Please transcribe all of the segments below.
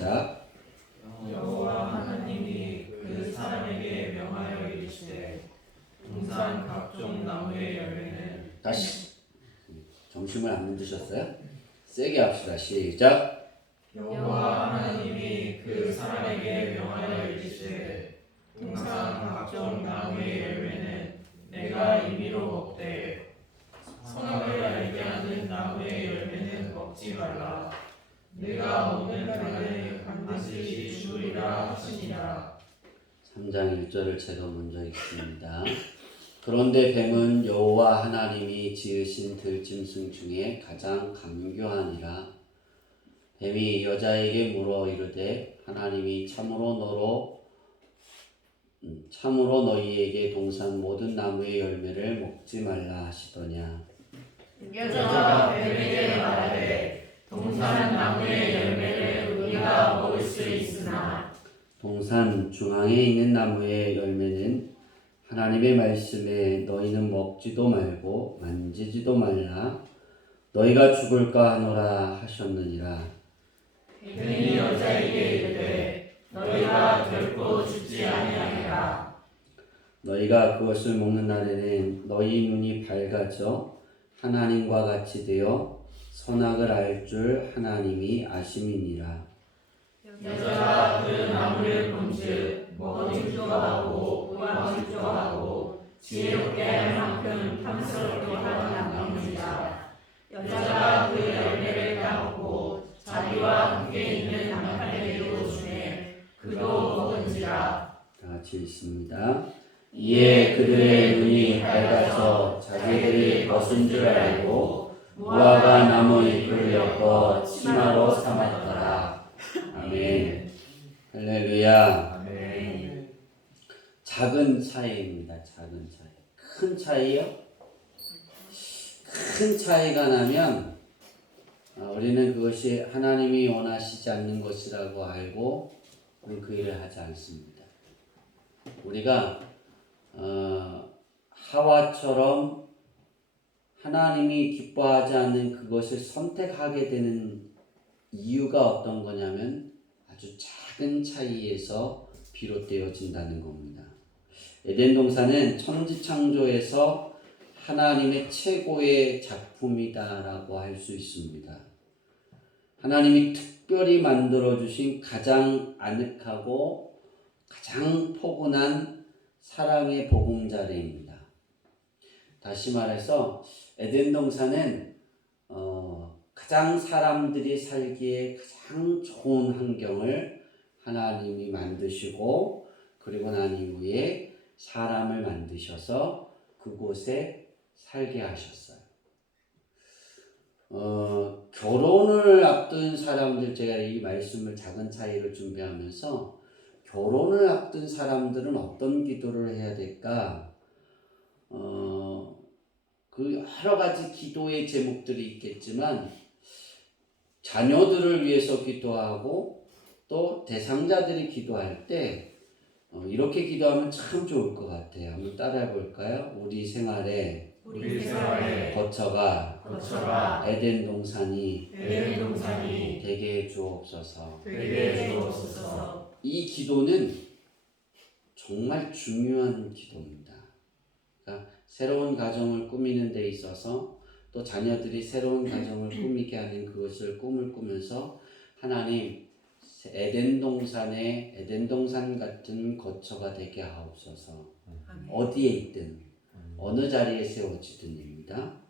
시작. 여호와 하나님이 그 사람에게 명하여 이르시되 동산 각종 나무의 열매는 다시 정신을 안 드셨어요? 세게 합시다. 시작. 여호와 하나님이 그 사람에게 명하여 이르시되 동산 각종 나무의 열매는 내가 임의로 먹되 선악을 알게 하는 나무의 열매는 먹지 말라. 내가 먹는 날에 반드시 죽으리라 하시니라. 3장 1절을 제가 먼저 읽습니다. 그런데 뱀은 여호와 하나님이 지으신 들짐승 중에 가장 간교하니라. 뱀이 여자에게 물어 이르되 하나님이 참으로 너희에게 동산 모든 나무의 열매를 먹지 말라 하시더냐. 여자가 뱀에게 말하되 동산 나무의 열매를 우리가 먹을 수 있으나 동산 중앙에 있는 나무의 열매는 하나님의 말씀에 너희는 먹지도 말고 만지지도 말라 너희가 죽을까 하노라 하셨느니라. 뱀이 여자에게 이르되 너희가 결코 죽지 아니하리라. 너희가 그것을 먹는 날에는 너희 눈이 밝아져 하나님과 같이 되어 선악을 알 줄 하나님이 아심이니라. 여자가 그 나무를 본즉 먹음직도 하고 우왕직도 하고 지혜롭게 할 만큼 탐스럽게 하는 나무니라. 여자가 그 열매를 따먹고 자기와 함께 있는 남편에게도 주매 그도 먹은지라. 다 같이 읽습니다. 이에 그들의 눈이 밝아서 자기들이 벗은 줄 알고 무화과 나무 잎을 엮어 치마로 삼았더라. 아멘. 할렐루야. 아멘. 작은 차이입니다. 작은 차이. 큰 차이요? 큰 차이가 나면 우리는 그것이 하나님이 원하시지 않는 것이라고 알고 우리는 그 일을 하지 않습니다. 우리가 하와처럼 하나님이 기뻐하지 않는 그것을 선택하게 되는 이유가 어떤 거냐면 아주 작은 차이에서 비롯되어진다는 겁니다. 에덴 동산은 천지창조에서 하나님의 최고의 작품이다라고 할 수 있습니다. 하나님이 특별히 만들어주신 가장 아늑하고 가장 포근한 사랑의 보금자리입니다. 다시 말해서 에덴 동산은 가장 사람들이 살기에 가장 좋은 환경을 하나님이 만드시고 그리고 난 이후에 사람을 만드셔서 그곳에 살게 하셨어요. 결혼을 앞둔 사람들, 제가 이 말씀을 작은 차이를 준비하면서 결혼을 앞둔 사람들은 어떤 기도를 해야 될까? 그 여러 가지 기도의 제목들이 있겠지만 자녀들을 위해서 기도하고 또 대상자들이 기도할 때 이렇게 기도하면 참 좋을 것 같아요. 한번 따라해 볼까요? 우리 생활에 거처가 에덴 동산이 되게 해 주옵소서. 이 기도는 정말 중요한 기도입니다. 그러니까 새로운 가정을 꾸미는 데 있어서 또 자녀들이 새로운 가정을 꾸미게 하는 그것을 꿈을 꾸면서 하나님 에덴 동산 같은 거처가 되게 하옵소서. 어디에 있든 어느 자리에 세워지든입니다.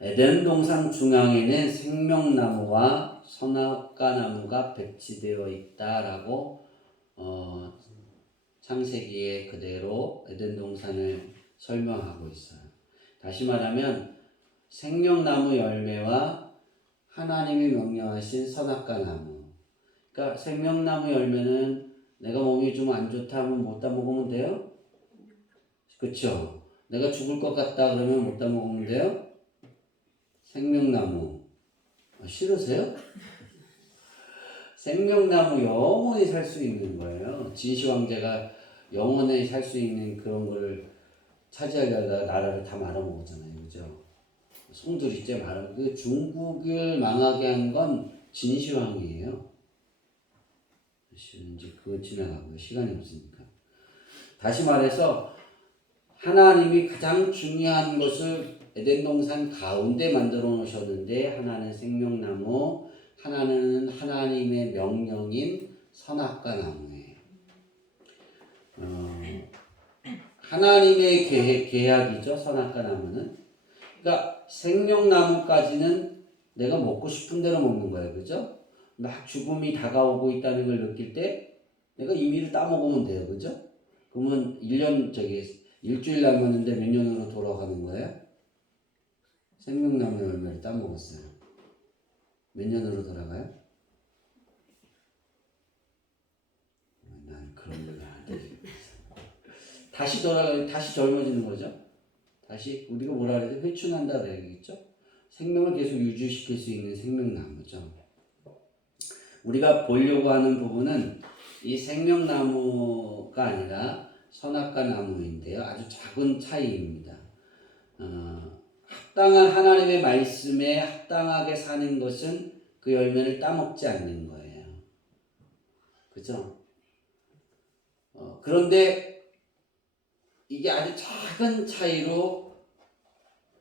에덴 동산 중앙에는 생명나무와 선악과 나무가 배치되어 있다라고 창세기에 그대로 에덴 동산을 설명하고 있어요. 다시 말하면 생명나무 열매와 하나님이 명령하신 선악과 나무. 그러니까 생명나무 열매는 내가 몸이 좀 안 좋다 하면 못 다 먹으면 돼요? 그렇죠? 내가 죽을 것 같다 그러면 못 다 먹으면 돼요? 생명나무. 싫으세요? 생명나무 영원히 살 수 있는 거예요. 진시황제가 영원히 살 수 있는 그런 거를 차지하려다가 나라를 다 말아먹었잖아요. 그죠? 송두리째 말아. 그 중국을 망하게 한 건 진시황이에요. 이제 그건 지나가고요. 시간이 없으니까. 다시 말해서 하나님이 가장 중요한 것을 에덴 동산 가운데 만들어 놓으셨는데 하나는 생명나무, 하나는 하나님의 명령인 선악과 나무예요. 하나님의 계약이죠. 선악과 나무는. 그러니까 생명나무까지는 내가 먹고 싶은 대로 먹는 거예요. 그죠? 막 죽음이 다가오고 있다는 걸 느낄 때 내가 임의로 따먹으면 돼요. 그죠? 그러면 일주일 남았는데 몇 년으로 돌아가는 거예요? 생명나무 열매를 따먹었어요. 몇 년으로 돌아가요? 난 그런 걸 안 돼. 다시 돌아가면 다시 젊어지는 거죠. 다시 우리가 뭐라 그러죠? 회춘한다 그래야겠죠? 생명을 계속 유지시킬 수 있는 생명나무죠. 우리가 보려고 하는 부분은 이 생명나무가 아니라 선악과 나무인데요. 아주 작은 차이입니다. 합당한 하나님의 말씀에 합당하게 사는 것은 그 열매를 따먹지 않는 거예요. 그죠? 그런데 이게 아주 작은 차이로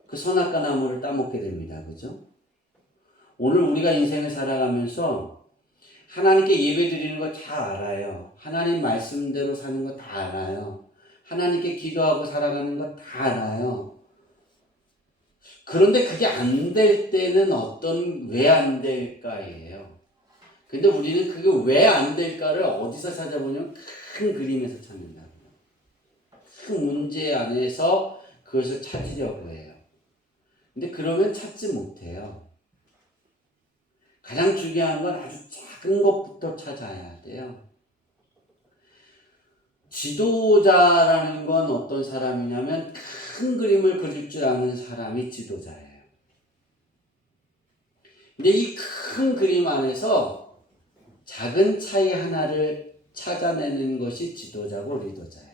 그 선악과 나무를 따먹게 됩니다. 그죠? 오늘 우리가 인생을 살아가면서 하나님께 예배 드리는 거 다 알아요. 하나님 말씀대로 사는 거 다 알아요. 하나님께 기도하고 살아가는 거 다 알아요. 그런데 그게 안 될 때는 왜 안 될까예요. 근데 우리는 그게 왜 안 될까를 어디서 찾아보냐면 큰 그림에서 찾는다고요. 큰 문제 안에서 그것을 찾으려고 해요. 근데 그러면 찾지 못해요. 가장 중요한 건 아주 작은 것부터 찾아야 돼요. 지도자라는 건 어떤 사람이냐면 큰 그림을 그릴 줄 아는 사람이 지도자예요. 근데 이 큰 그림 안에서 작은 차이 하나를 찾아내는 것이 지도자고 리더자예요.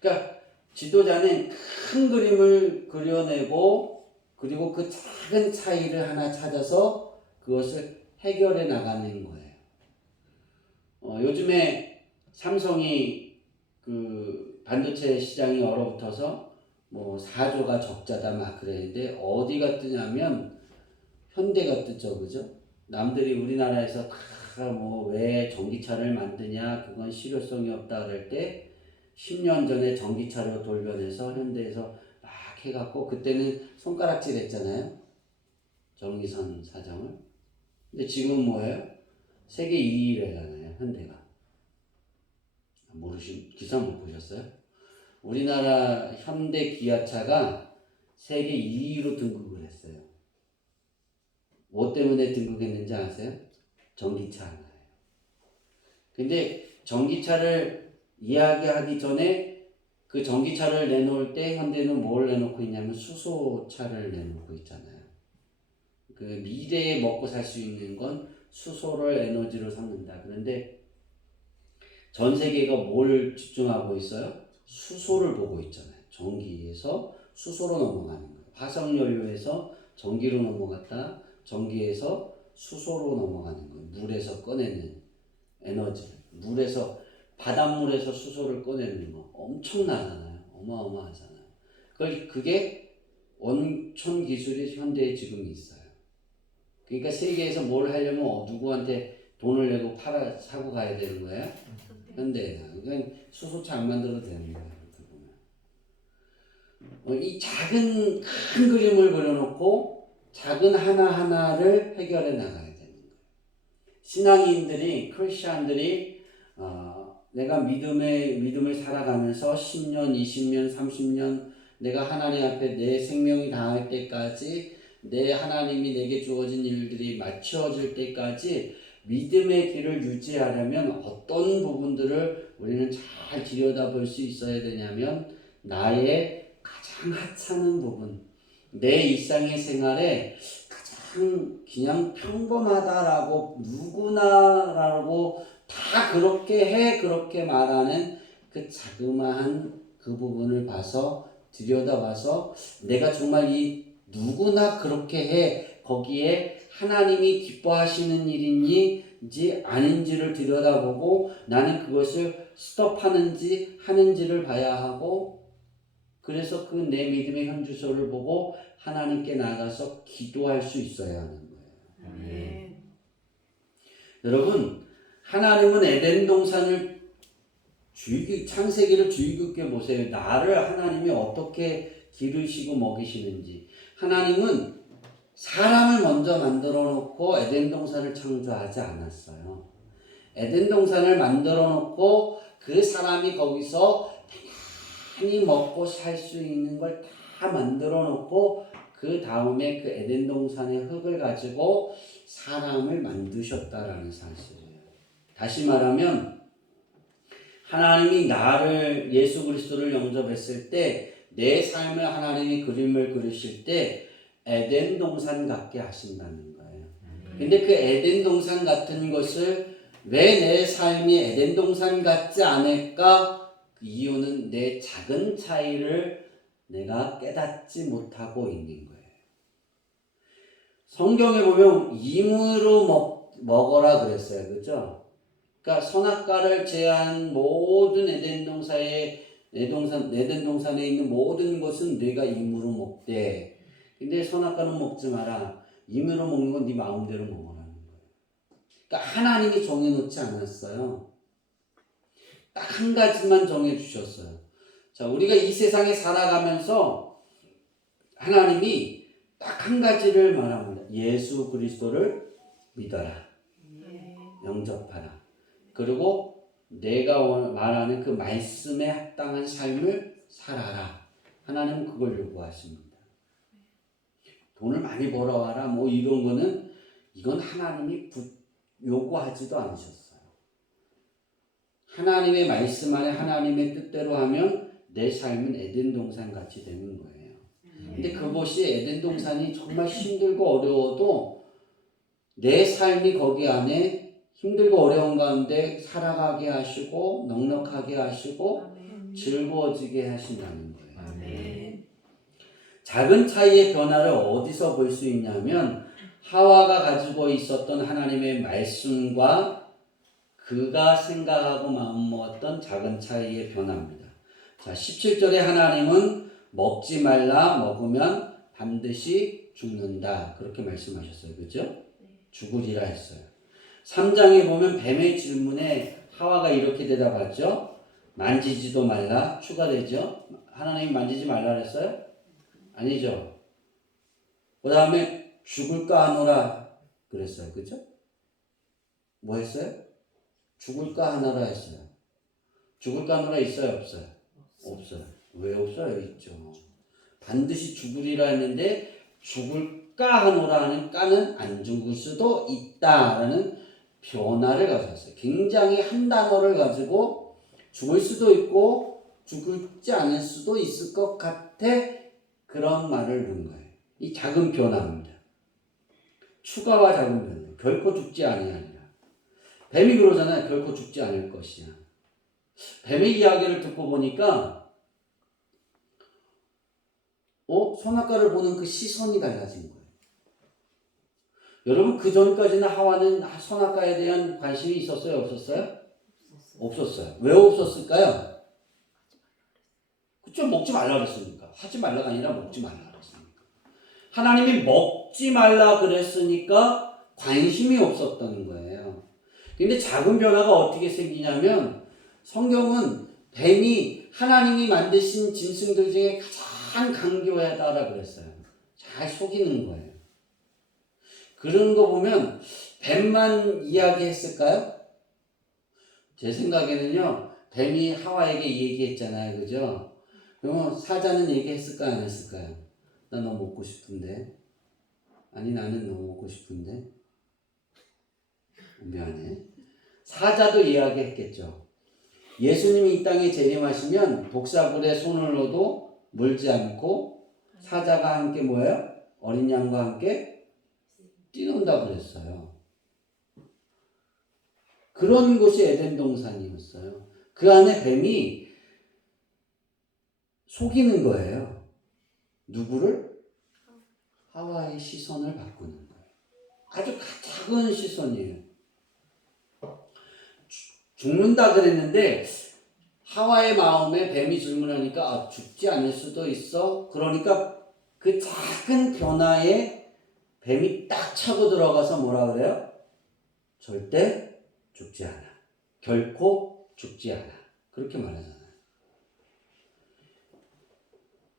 그러니까 지도자는 큰 그림을 그려내고 그리고 그 작은 차이를 하나 찾아서 그것을 해결해 나가는 거예요. 요즘에 삼성이 그 반도체 시장이 얼어붙어서 뭐 4조가 적자다 막 그랬는데 어디가 뜨냐면 현대가 뜨죠. 그죠? 남들이 우리나라에서 뭐 왜 전기차를 만드냐 그건 실효성이 없다 그럴 때 10년 전에 전기차로 돌변해서 현대에서 막 해갖고 그때는 손가락질 했잖아요. 정의선 사장을. 근데 지금 뭐예요? 세계 2위래잖아요. 현대가. 기사 못 보셨어요? 우리나라 현대 기아차가 세계 2위로 등극을 했어요. 뭐 때문에 등극했는지 아세요? 전기차 하나예요. 근데 전기차를 이야기하기 전에 그 전기차를 내놓을 때 현대는 뭘 내놓고 있냐면 수소차를 내놓고 있잖아요. 그 미래에 먹고 살 수 있는 건 수소를 에너지로 삼는다. 그런데 전 세계가 뭘 집중하고 있어요? 수소를 보고 있잖아요. 전기에서 수소로 넘어가는 거예요. 화석연료에서 전기로 넘어갔다. 전기에서 수소로 넘어가는 거예요. 물에서 꺼내는 에너지를. 바닷물에서 수소를 꺼내는 거. 엄청나잖아요. 어마어마하잖아요. 그게 원천 기술이 현대에 지금 있어요. 그러니까 세계에서 뭘 하려면 누구한테 돈을 내고 사고 가야 되는 거예요? 현대에다. 그러니까 수소차 안 만들어도 되는 거예요. 이 큰 그림을 그려놓고 작은 하나하나를 해결해 나가야 되는 거예요. 신앙인들이, 크리스찬들이 내가 믿음을 살아가면서 10년, 20년, 30년 내가 하나님 앞에 내 생명이 다할 때까지 내 하나님이 내게 주어진 일들이 맞춰질 때까지 믿음의 길을 유지하려면 어떤 부분들을 우리는 잘 들여다볼 수 있어야 되냐면 나의 가장 하찮은 부분, 내 일상의 생활에 가장 그냥 평범하다라고 누구나라고 다 그렇게 해 그렇게 말하는 그 자그마한 그 부분을 들여다봐서 내가 정말 이 누구나 그렇게 해 거기에 하나님이 기뻐하시는 일인지 아닌지를 들여다보고 나는 그것을 스톱하는지 하는지를 봐야 하고, 그래서 그 내 믿음의 현주소를 보고 하나님께 나가서 기도할 수 있어야 하는 거예요. 아멘. 여러분, 하나님은 에덴 동산을 창세기를 주의 깊게 보세요. 나를 하나님이 어떻게 기르시고 먹이시는지. 하나님은 사람을 먼저 만들어 놓고 에덴 동산을 창조하지 않았어요. 에덴 동산을 만들어 놓고 그 사람이 거기서 편히 먹고 살 수 있는 걸 다 만들어 놓고 그 다음에 그 에덴 동산의 흙을 가지고 사람을 만드셨다라는 사실이에요. 다시 말하면 하나님이 나를 예수 그리스도를 영접했을 때 내 삶을 하나님이 그림을 그리실 때 에덴 동산 같게 하신다는 거예요. 근데 그 에덴 동산 같은 것을 왜 내 삶이 에덴 동산 같지 않을까? 그 이유는 내 작은 차이를 내가 깨닫지 못하고 있는 거예요. 성경에 보면 임으로 먹어라 그랬어요. 그죠? 그러니까 선악과를 제한 모든 에덴 동산에 있는 모든 것은 네가 임으로 먹되, 근데 선악과는 먹지 마라. 임으로 먹는 건 네 마음대로 먹으라는 거예요. 그러니까 하나님이 정해놓지 않았어요. 딱 한 가지만 정해주셨어요. 자, 우리가 이 세상에 살아가면서 하나님이 딱 한 가지를 말합니다. 예수 그리스도를 믿어라. 영접하라. 그리고 내가 말하는 그 말씀에 합당한 삶을 살아라. 하나님은 그걸 요구하십니다. 돈을 많이 벌어와라 뭐 이런 거는 이건 하나님이 요구하지도 않으셨어요. 하나님의 말씀 안에 하나님의 뜻대로 하면 내 삶은 에덴 동산 같이 되는 거예요. 근데 그것이 에덴 동산이 정말 힘들고 어려워도 내 삶이 거기 안에 힘들고 어려운 가운데 살아가게 하시고 넉넉하게 하시고 즐거워지게 하신다는 거예요. 아멘. 작은 차이의 변화를 어디서 볼 수 있냐면 하와가 가지고 있었던 하나님의 말씀과 그가 생각하고 마음먹었던 작은 차이의 변화입니다. 자, 17절에 하나님은 먹지 말라, 먹으면 반드시 죽는다. 그렇게 말씀하셨어요. 그죠? 죽으리라 했어요. 3장에 보면 뱀의 질문에 하와가 이렇게 대답하죠. 만지지도 말라. 추가되죠. 하나님이 만지지 말라 그랬어요? 아니죠. 그 다음에 죽을까 하노라 그랬어요. 그죠? 뭐 했어요? 죽을까 하노라 했어요. 죽을까 하노라 있어요? 없어요? 없어요. 왜 없어요? 있죠. 반드시 죽으리라 했는데 죽을까 하노라 하는 까는 안 죽을 수도 있다라는 변화를 가졌어요. 굉장히 한 단어를 가지고 죽을 수도 있고 죽지 않을 수도 있을 것 같아 그런 말을 넣은 거예요. 이 작은 변화입니다. 추가와 작은 변화. 결코 죽지 아니하리라. 뱀이 그러잖아요. 결코 죽지 않을 것이야. 뱀의 이야기를 듣고 보니까 선악과를 보는 그 시선이 달라진 거예요. 여러분, 그 전까지는 하와는 선악과에 대한 관심이 있었어요? 없었어요? 없었어요. 왜 없었을까요? 그쵸? 먹지 말라 그랬으니까. 하지 말라가 아니라 먹지 말라 그랬으니까. 하나님이 먹지 말라 그랬으니까 관심이 없었던 거예요. 근데 작은 변화가 어떻게 생기냐면 성경은 뱀이 하나님이 만드신 짐승들 중에 가장 강교하다라 그랬어요. 잘 속이는 거예요. 그런 거 보면 뱀만 이야기했을까요? 제 생각에는요. 뱀이 하와에게 얘기했잖아요. 그죠? 그러면 사자는 얘기했을까요? 안 했을까요? 나 너 먹고 싶은데. 아니 나는 너 먹고 싶은데. 미안해. 사자도 이야기했겠죠. 예수님이 이 땅에 재림하시면 독사굴에 손을 넣어도 물지 않고 사자가 함께 뭐예요? 어린 양과 함께 뛰논다 그랬어요. 그런 곳이 에덴 동산이었어요. 그 안에 뱀이 속이는 거예요. 누구를? 하와의 시선을 바꾸는 거예요. 아주 작은 시선이에요. 죽는다 그랬는데 하와의 마음에 뱀이 질문하니까 죽지 않을 수도 있어. 그러니까 그 작은 변화에 뱀이 딱 차고 들어가서 뭐라 그래요? 절대 죽지 않아. 결코 죽지 않아. 그렇게 말하잖아요.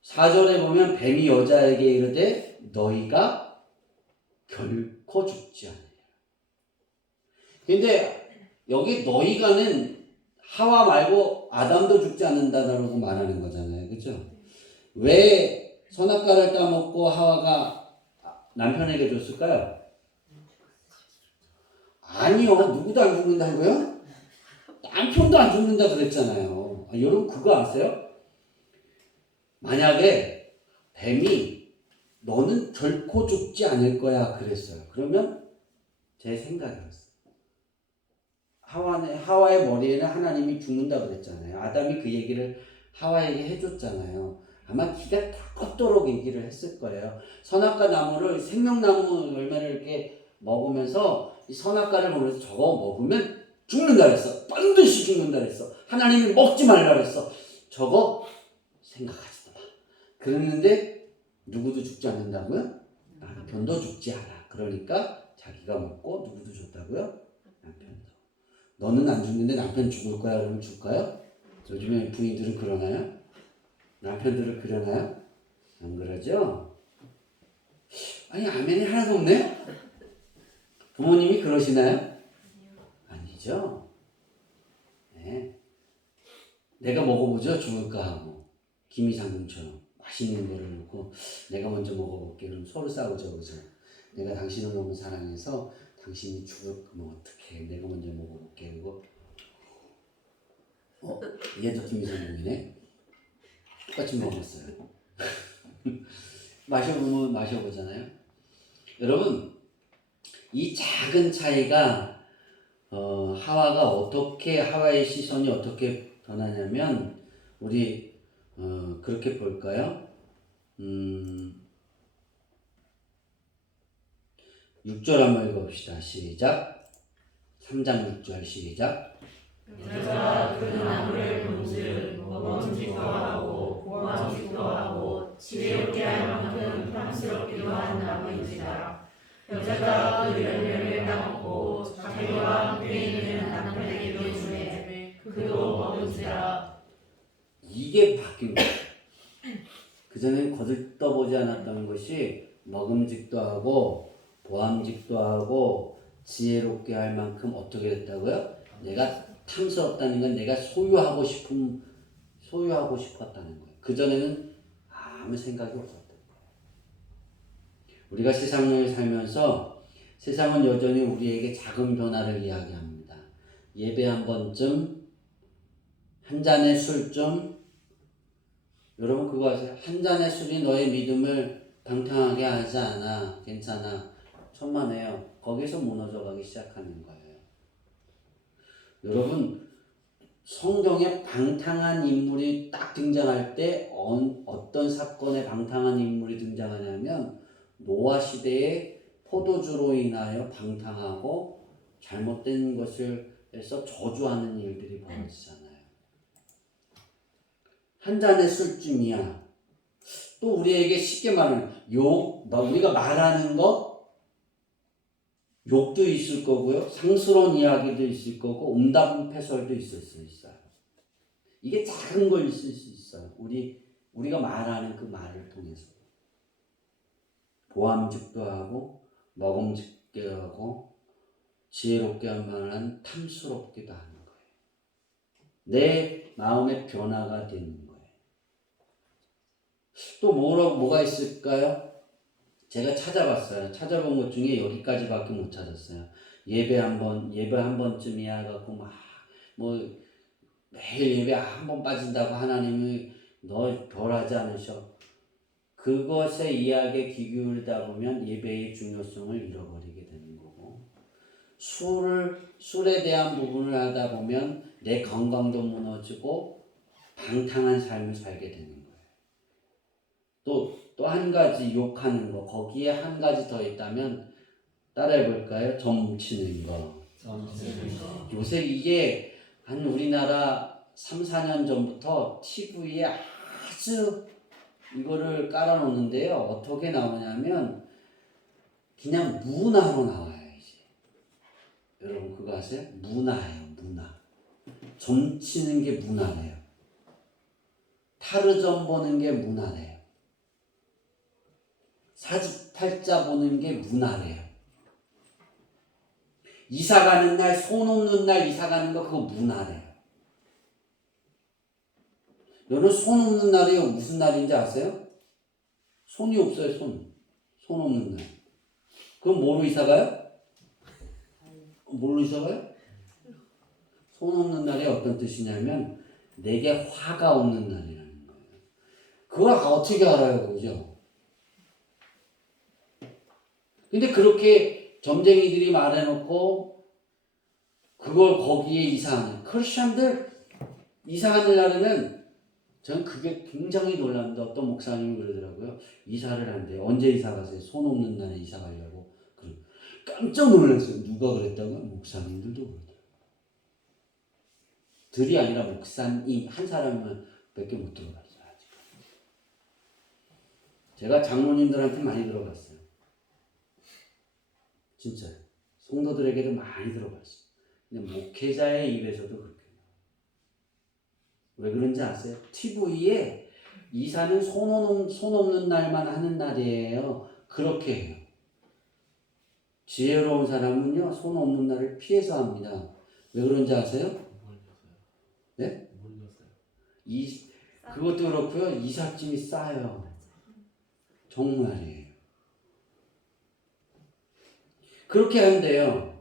4절에 보면 뱀이 여자에게 이르되 너희가 결코 죽지 않으리라. 근데 여기 너희가는 하와 말고 아담도 죽지 않는다라고 말하는 거잖아요. 그죠? 왜 선악과를 따먹고 하와가 남편에게 줬을까요? 아니요. 누구도 안 죽는다고요? 남편도 안 죽는다 그랬잖아요. 여러분 그거 아세요? 만약에 뱀이 너는 결코 죽지 않을 거야 그랬어요. 그러면 제 생각이었어요. 하와의 머리에는 하나님이 죽는다 그랬잖아요. 아담이 그 얘기를 하와에게 해줬잖아요. 아마 기가 탁도록 얘기를 했을 거예요. 선악과 나무를 생명나무 열매를 이렇게 먹으면서 이 선악과를 보면서 저거 먹으면 죽는다 그랬어. 반드시 죽는다 그랬어. 하나님이 먹지 말라 그랬어. 저거 생각하지도 마. 그랬는데 누구도 죽지 않는다고요? 남편도 죽지 않아. 그러니까 자기가 먹고 누구도 줬다고요? 남편도. 너는 안 죽는데 남편 죽을 거야 그러면 줄까요? 요즘에 부인들은 그러나요? 남편들은 그러나요? 안 그러죠? 아니 아멘이 하나도 없네요? 부모님이 그러시나요? 아니죠. 네. 내가 먹어보죠. 죽을까 하고 김이상궁처럼 맛있는 거를 놓고 내가 먼저 먹어볼게. 그럼 서로 싸우죠. 그죠? 내가 당신을 너무 사랑해서 당신이 죽으면 어떡해. 내가 먼저 먹어볼게. 그리고 얘도 김이상궁이네. 똑같이 먹었어요. 마셔보면 마셔보잖아요. 여러분 이 작은 차이가 하와가 어떻게 하와의 시선이 어떻게 변하냐면 우리 그렇게 볼까요? 6절 한번 읽어봅시다. 시작. 3장 6절 시작. 여자가 그 나무를 본즉 먹음직도 하고 보암직도 하고 지혜롭게 할 만큼 탐스럽기도 한 나무인지라. 여자가 그 열매를 따먹고 자기와 함께 있는 남편에게도 주매 그도 먹은지라. 이게 바뀐 거예요. 그전엔 거들떠보지 않았던 것이 먹음직도 하고 보암직도 하고 지혜롭게 할 만큼 어떻게 됐다고요? 내가 탐스럽다는 건 내가 소유하고 싶었다는 거예요. 그전에는 아무 생각이 없었던 거예요. 우리가 세상을 살면서 세상은 여전히 우리에게 작은 변화를 이야기합니다. 예배 한 번쯤, 한 잔의 술좀, 여러분 그거 아세요? 한 잔의 술이 너의 믿음을 방탕하게 하지 않아. 괜찮아. 천만에요. 거기서 무너져가기 시작하는 거예요. 여러분 성경에 방탕한 인물이 딱 등장할 때 어떤 사건에 방탕한 인물이 등장하냐면 노아 시대에 포도주로 인하여 방탕하고 잘못된 것을 해서 저주하는 일들이 벌어지잖아요. 한 잔의 술쯤이야. 또 우리에게 쉽게 말하는 우리가 말하는 거 욕도 있을 거고요. 상스러운 이야기도 있을 거고 음담패설도 있을 수 있어요. 이게 작은 걸 있을 수 있어요. 우리가 말하는 그 말을 통해서 보암직도 하고 먹음직도 하고 지혜롭게 할 만한 탐스럽기도 하는 거예요. 내 마음의 변화가 되는 거예요. 또 뭐가 있을까요? 제가 찾아봤어요. 찾아본 것 중에 여기까지밖에 못 찾았어요. 예배 한 번쯤이야 갖고 매일 예배 한 번 빠진다고 하나님이 너 벌하지 않으셔. 그것의 이야기에 귀 기울이다 보면 예배의 중요성을 잃어버리게 되는 거고, 술에 대한 부분을 하다 보면 내 건강도 무너지고 방탕한 삶을 살게 되는 거예요. 또 한 가지 욕하는 거, 거기에 한 가지 더 있다면 따라해 볼까요? 점치는 거. 요새 이게 한 우리나라 3, 4년 전부터 TV에 아주 이거를 깔아놓는데요. 어떻게 나오냐면 그냥 문화로 나와요. 이제 여러분 그거 아세요? 문화예요. 문화. 점치는 게 문화래요. 타르전 보는 게 문화래요. 사주팔자 보는 게 문화래요. 이사 가는 날, 손 없는 날 이사 가는 거 그거 문화래요. 너는 손 없는 날이 무슨 날인지 아세요? 손이 없어요, 손. 손 없는 날. 그럼 뭐로 이사 가요? 뭘로 이사 가요? 손 없는 날이 어떤 뜻이냐면 내게 화가 없는 날이라는 거예요. 그걸 어떻게 알아요, 그죠? 근데 그렇게 점쟁이들이 말해놓고 그걸 거기에 이사하는 크리스천들 이사하는 날에는 저는 그게 굉장히 놀랐는데 어떤 목사님이 그러더라고요. 이사를 한대요. 언제 이사 가세요? 손 없는 날에 이사 가려고. 깜짝 놀랐어요. 누가 그랬다고요? 목사님들도 그러더라고요. 들이 아니라 목사님 한 사람은 밖에 못 들어갔어요. 아직. 제가 장로님들한테 많이 들어갔어요. 진짜요. 성도들에게도 많이 들어봤어요. 근데 목회자의 입에서도 그렇게 나와요. 왜 그런지 아세요? TV에 이사는 손 없는 날만 하는 날이에요. 그렇게 해요. 지혜로운 사람은요, 손 없는 날을 피해서 합니다. 왜 그런지 아세요? 네? 그것도 그렇고요. 이삿짐이 싸요. 정말이에요. 그렇게 한대요.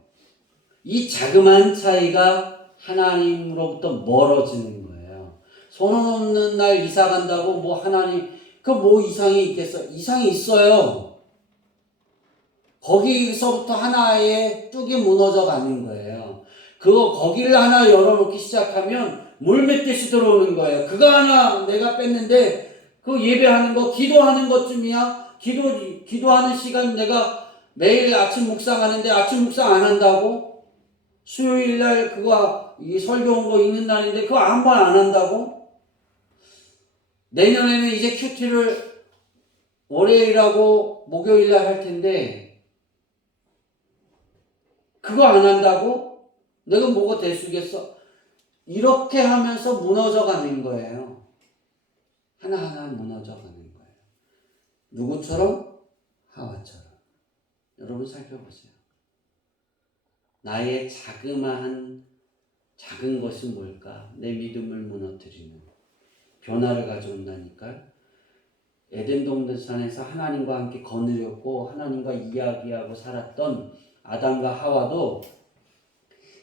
이 자그마한 차이가 하나님으로부터 멀어지는 거예요. 손 없는 날 이사 간다고 뭐 하나님 그 뭐 이상이 있겠어? 이상이 있어요. 거기서부터 하나의 뚝이 무너져 가는 거예요. 거기를 하나 열어놓기 시작하면 물맷듯이 들어오는 거예요. 그거 하나 내가 뺐는데 그 예배하는 거, 기도하는 것쯤이야. 기도하는 시간 내가 매일 아침 묵상하는데 아침 묵상 안 한다고? 수요일 날 그거 이 설교 온 거 있는 날인데 그거 한 번 안 한다고? 내년에는 이제 큐티를 월요일하고 목요일 날 할 텐데 그거 안 한다고? 내가 뭐가 대수겠어? 이렇게 하면서 무너져 가는 거예요. 하나하나 무너져 가는 거예요. 누구처럼? 하와처럼. 여러분 살펴보세요. 나의 자그마한 작은 것은 뭘까? 내 믿음을 무너뜨리는 변화를 가져온다니까요. 에덴 동산에서 하나님과 함께 거느렸고 하나님과 이야기하고 살았던 아담과 하와도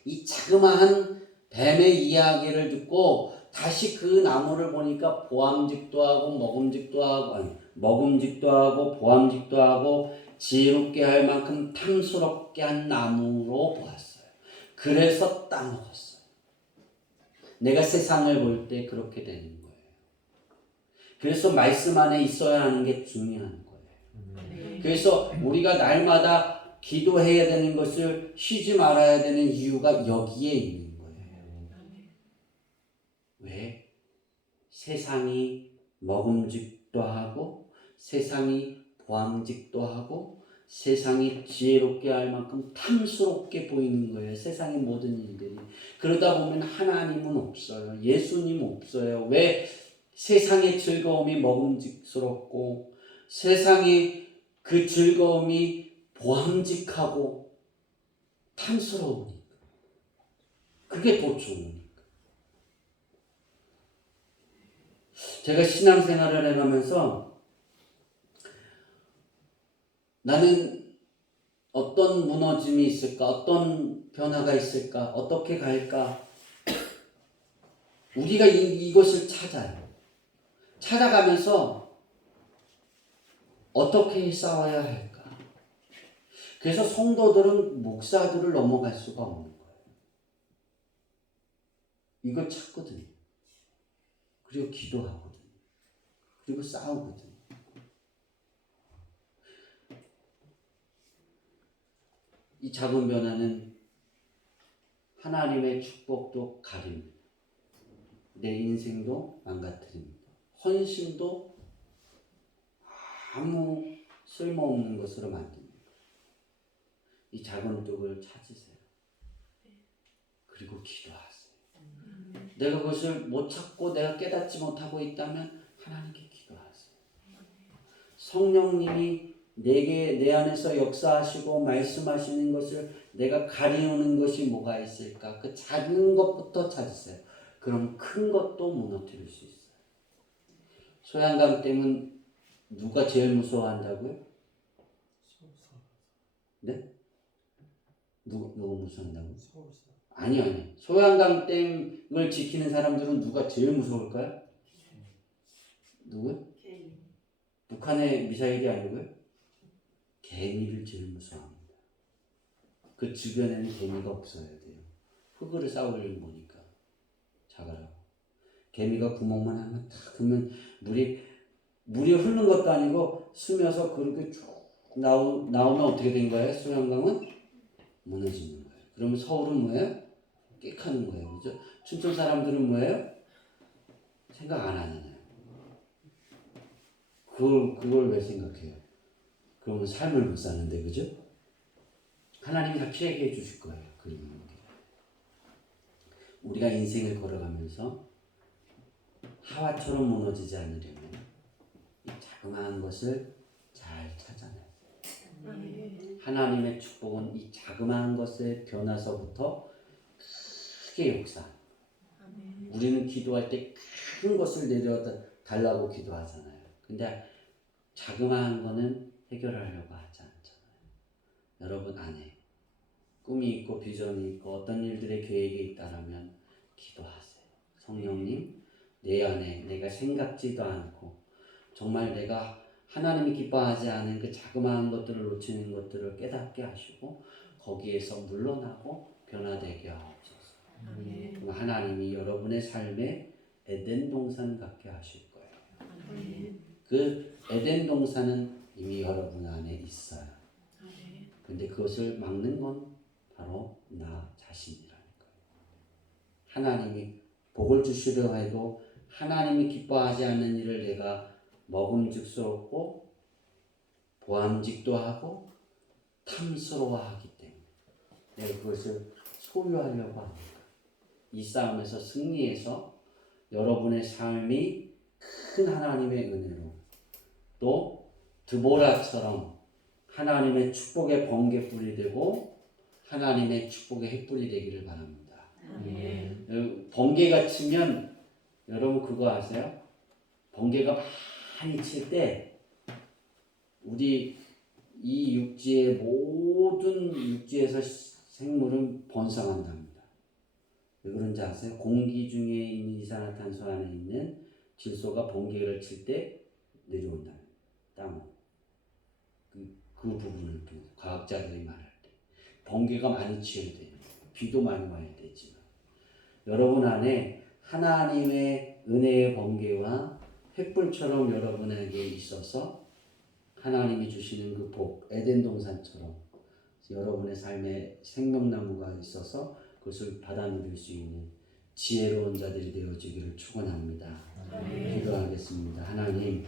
이 자그마한 뱀의 이야기를 듣고 다시 그 나무를 보니까 보암직도 하고 먹음직도 하고 보암직도 하고 지혜롭게 할 만큼 탐스럽게 한 나무로 보았어요. 그래서 따먹었어요. 내가 세상을 볼 때 그렇게 되는 거예요. 그래서 말씀 안에 있어야 하는 게 중요한 거예요. 그래서 우리가 날마다 기도해야 되는 것을 쉬지 말아야 되는 이유가 여기에 있는 거예요. 왜? 세상이 먹음직도 하고 세상이 보암직도 하고 세상이 지혜롭게 할 만큼 탐스럽게 보이는 거예요. 세상의 모든 일들이. 그러다 보면 하나님은 없어요. 예수님 없어요. 왜? 세상의 즐거움이 먹음직스럽고 세상의 그 즐거움이 보암직하고 탐스러우니까. 그게 더 좋으니까. 제가 신앙생활을 해가면서 나는 어떤 무너짐이 있을까? 어떤 변화가 있을까? 어떻게 갈까? 우리가 이것을 찾아요. 찾아가면서 어떻게 싸워야 할까? 그래서 성도들은 목사들을 넘어갈 수가 없는 거예요. 이걸 찾거든요. 그리고 기도하거든요. 그리고 싸우거든요. 이 작은 변화는 하나님의 축복도 가립니다. 내 인생도 망가뜨립니다. 헌신도 아무 쓸모없는 것으로 만듭니다. 이 작은 떡을 찾으세요. 그리고 기도하세요. 내가 그것을 못 찾고 내가 깨닫지 못하고 있다면 하나님께 기도하세요. 성령님이 내 안에서 역사하시고 말씀하시는 것을 내가 가리우는 것이 뭐가 있을까? 그 작은 것부터 찾으세요. 그럼 큰 것도 무너뜨릴 수 있어요. 소양강댐은 누가 제일 무서워한다고요? 네? 누가 무서워한다고요? 아니. 소양강댐을 지키는 사람들은 누가 제일 무서울까요? 누구? 북한의 미사일이 아니고요? 개미를 제일 무서워합니다. 그 주변에는 개미가 없어야 돼요. 흙으로 싸우려고 보니까 자가라고. 개미가 구멍만 하면 탁 그러면 물이 흐르는 것도 아니고 스며서 그렇게 쭉 나오면 어떻게 된 거예요? 소양강은 무너지는 거예요. 그러면 서울은 뭐예요? 깨끗한 거예요. 그죠? 춘천 사람들은 뭐예요? 생각 안 하잖아요. 그걸 왜 생각해요? 그러면 삶을 못 사는데, 그죠? 하나님이 다 피하게 해주실 거예요. 그러면 우리가 인생을 걸어가면서 하와처럼 무너지지 않으려면 이 자그마한 것을 잘 찾아내요. 하나님의 축복은 이 자그마한 것의 변화서부터 크게 역사. 우리는 기도할 때 큰 것을 내려달라고 기도하잖아요. 근데 자그마한 거는 해결하려고 하지 않잖아요. 여러분 안에 꿈이 있고 비전이 있고 어떤 일들의 계획이 있다면 기도하세요. 성령님, 내 안에 내가 생각지도 않고 정말 내가 하나님이 기뻐하지 않은 그 자그마한 것들을 놓치는 것들을 깨닫게 하시고 거기에서 물러나고 변화되게 하옵소서. 그럼 하나님이 여러분의 삶에 에덴 동산 같게 하실 거예요. 그 에덴 동산은 이미 여러분 안에 있어요. 근데 그것을 막는 건 바로 나 자신이라는 거예요. 하나님이 복을 주시려 해도 하나님이 기뻐하지 않는 일을 내가 먹음직스럽고 보암직도 하고 탐스러워하기 때문에 내가 그것을 소유하려고 합니다. 이 싸움에서 승리해서 여러분의 삶이 큰 하나님의 은혜로 또 드보라처럼 하나님의 축복의 번개불이 되고 하나님의 축복의 횃불이 되기를 바랍니다. 번개가 치면 여러분 그거 아세요? 번개가 많이 칠 때 우리 이 육지의 모든 육지에서 생물은 번성한답니다. 왜 그런지 아세요? 공기 중에 있는 이산화탄소 안에 있는 질소가 번개를 칠 때 내려온다. 땅으로. 그 부분을 통해서 과학자들이 말할 때 번개가 많이 치어야 돼요. 비도 많이 와야 되지만 여러분 안에 하나님의 은혜의 번개와 횃불처럼 여러분에게 있어서 하나님이 주시는 그 복, 에덴 동산처럼 여러분의 삶에 생명나무가 있어서 그것을 받아 누릴 수 있는 지혜로운 자들이 되어지기를 축원합니다. 기도하겠습니다. 하나님,